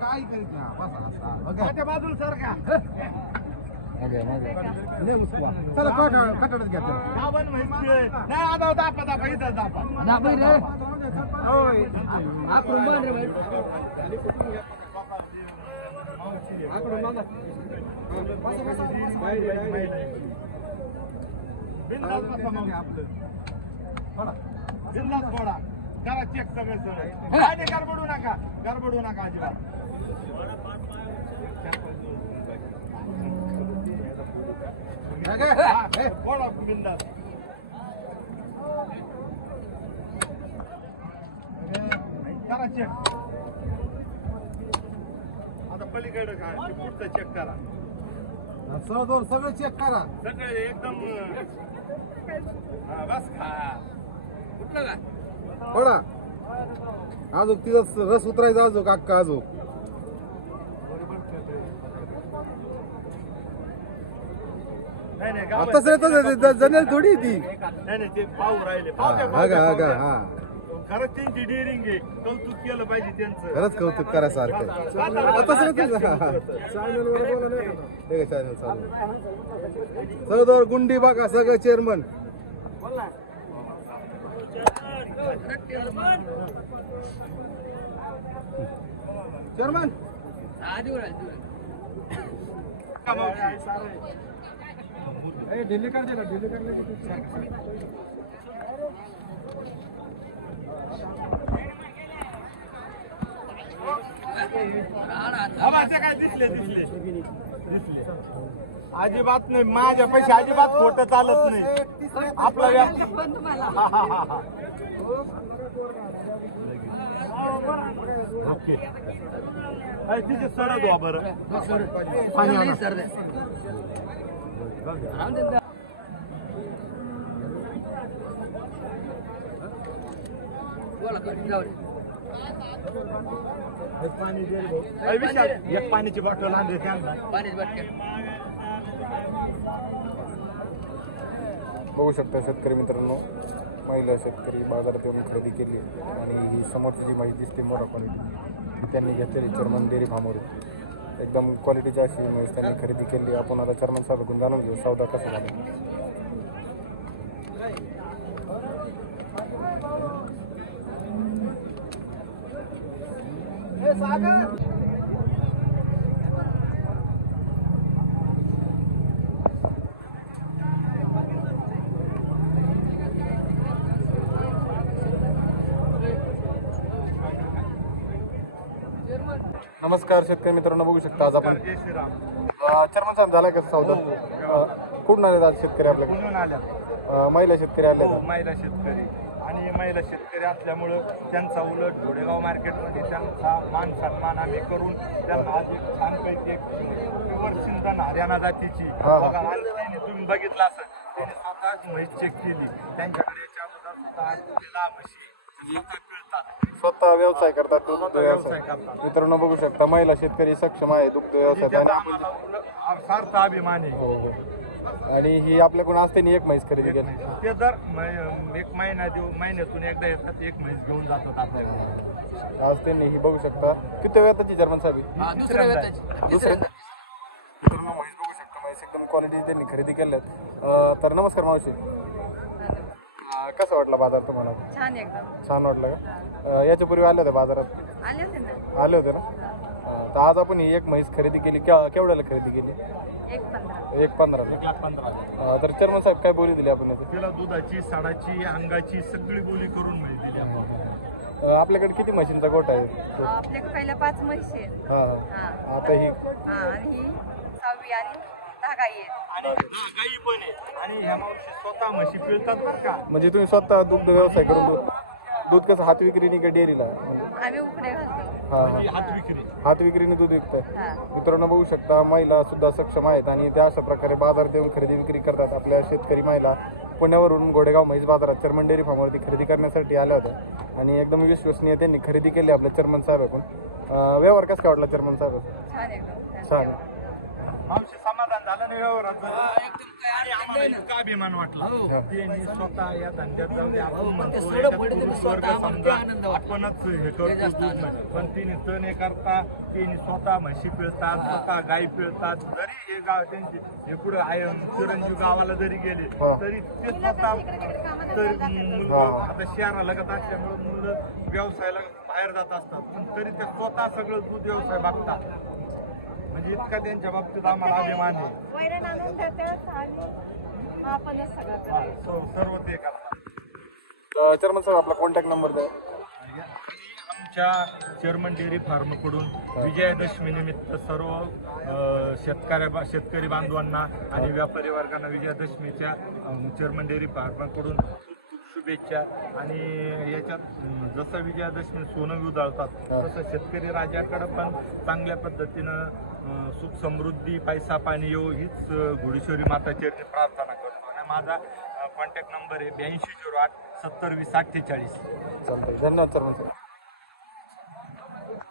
काय करीत ना बाजूला सर का चला कटडच घ्या नाही आता दापा दापा इथं दापा थोडा करा चेक सगळं गडबडू नका अजिबात बिंदास करा चेक आता पलीकडे काय पुढचं चेक करा सगळं चेक करा सगळे एकदम बस खा कुठलं काय थोडा अजून तिथं रस उतरायचा अजून अक्का अजून जनेल थोडी ती ते पाहू राहिले खरंच त्यांची डेअरिंग आहे कौतुक केलं पाहिजे त्यांचं खरंच कौतुक करायसारखं सगळं गुंडी बघा सगळं चेअरमन चेअरमन दिल्ली करते ना दिल्ली करले काय दिसले अजिबात नाही माझ्या पैसे अजिबात खोटं चालत नाही आपला ओके तिचे सरळ द्या बरं पाणी एक पाण्याची बॉटल आणली त्यांना बघू शकता शेतकरी मित्रांनो महिला शेतकरी बाजारात येऊन खरेदी केली आणि ही समोरची जी माहिती दिसते मोरा क्वालिटी त्यांनी घेतलेली चर्मन डेअरी फार्मवरून एकदम क्वालिटीची अशी म्हैस त्यांनी खरेदी केली. आपण आता चर्मन साहेबांकडून जाणून घेऊ सौदा कसा झाला. नमस्कार शेतकरी मित्रांनो, बघू शकता आज आपण चर्मन साहेब झाला का सौदा? कुठून आले आज शेतकरी आपल्याकडे? महिला शेतकरी आले. महिला शेतकरी आणि महिला शेतकरी असल्यामुळं त्यांचा उलट घोडेगाव मार्केटमध्ये त्यांचा मान सन्मान आम्ही करून त्यांना आज एक छानपैकी एक प्युअर सिंधन हरियाणा जातीची बघा तुम्ही बघितलं असं त्यांनी स्वतः म्हैस चेक केली. त्यांच्याकडे याच्या अगोदर स्वतः म्हशी स्वतः व्यवसाय करतात, दुग्ध व्यवसाय. मित्रांनो बघू शकता महिला शेतकरी सक्षम आहे दुग्ध व्यवसाय सार्थ अभिमान आहे. आणि ही आपल्याकडून असते एक म्हैस खरेदी केली ते दर एक महिन्यातून एकदा येतात, एक म्हैस घेऊन जातात आपल्याकडे. आज त्यांनी ही बघू शकता किती वेळाची चर्मन साहेब? दुसऱ्या मित्रांनो म्हैस बघू शकता, म्हैस एकदम क्वालिटी त्यांनी खरेदी केल्यात. तर नमस्कार मावशी, कसा वाटला बाजार तुम्हाला? छान एकदम छान वाटलं का? याच्यापूर्वी आले होते बाजारात? आले होते ना. तर आज आपण ही एक म्हैस खरेदी केली, केवढ्याला खरेदी केली? 1.15. तर चर्मन साहेब काय बोली दिली आपण? तिला दुधाची, साडाची, अंगाची सगळी बोली करून म्हैस दिली आपण. आपल्याकडे किती म्हशींचा गोठा आहे? आपल्याकडे पहिल्या 5 म्हशी आहेत. हा आता ही आणि ही 6वी आणि 10 गाई आहेत. आणि गाई पण आहे. आणि ह्या मावशी स्वतः म्हशी पिळतात बरं का. म्हणजे तुम्ही स्वतः दुग्ध व्यवसाय करून दूध कसं हात विक्रीने का डेअरीला? आम्ही उकडे घालतो. हात विक्रीने दूध विकतात. मित्रांनो बघू शकता महिला सुद्धा सक्षम आहेत आणि त्या अशा प्रकारे बाजारात येऊन खरेदी विक्री करतात. आपल्या शेतकरी महिला पुण्यावरून घोडेगाव म्हैस बाजारात चर्मन डेअरी फार्मवरती खरेदी करण्यासाठी आल्या होत्या आणि एकदम विश्वसनीय त्यांनी खरेदी केली आपल्या चर्मन साहेबांकडून. व्यवहार कसा काय वाटला चर्मन साहेब? छान एकदम छान. मावशी समाधान झालं ना व्यवहाराचं आणि आम्हाला इतका अभिमान वाटला त्यांनी स्वतः या धंद्यात जाऊन आपण म्हणतो याच्यात पुरुष वर्ग समजा आपणच हे करतो दूध नाही. पण तिने तण हे करता तिने स्वतः म्हशी पिळतात स्वतः गाई पिळतात जरी हे गाव त्यांचे हे पुढे आहे चिरंजीव गावाला जरी गेले तरी ते स्वतः तर मुलं आता शहरा लगत असल्यामुळे मुलं व्यवसायाला बाहेर जात असतात पण तरी ते स्वतः सगळं दूध व्यवसाय बघतात म्हणजे इतका त्यांच्या बाबतीत आम्हाला अभिमान आहे. वैरण आणून देते आणि आपणच सगळं करायचं. सर्व ते करा. चेअरमन साहेब आपला कॉन्टॅक्ट नंबर द्या. आमच्या चेअरमन डेअरी फार्मकडून विजयादशमी निमित्त सर्व शेतकरी बांधवांना आणि व्यापारी वर्गांना विजयादशमीच्या चेअरमन डेअरी फार्मकडून खूप शुभेच्छा. आणि याच्यात जसं विजयादशमी सोनं उधळतात तसं शेतकरी राजाकडं पण चांगल्या पद्धतीनं सुख समृद्धी पैसा पाणी येऊ हीच घोडेश्वरी माताचरणी प्रार्थना करतो. आणि माझा कॉन्टॅक्ट नंबर आहे 8208 70 20 48. चालतंय. धन्यवाद चेअरमन साहेब.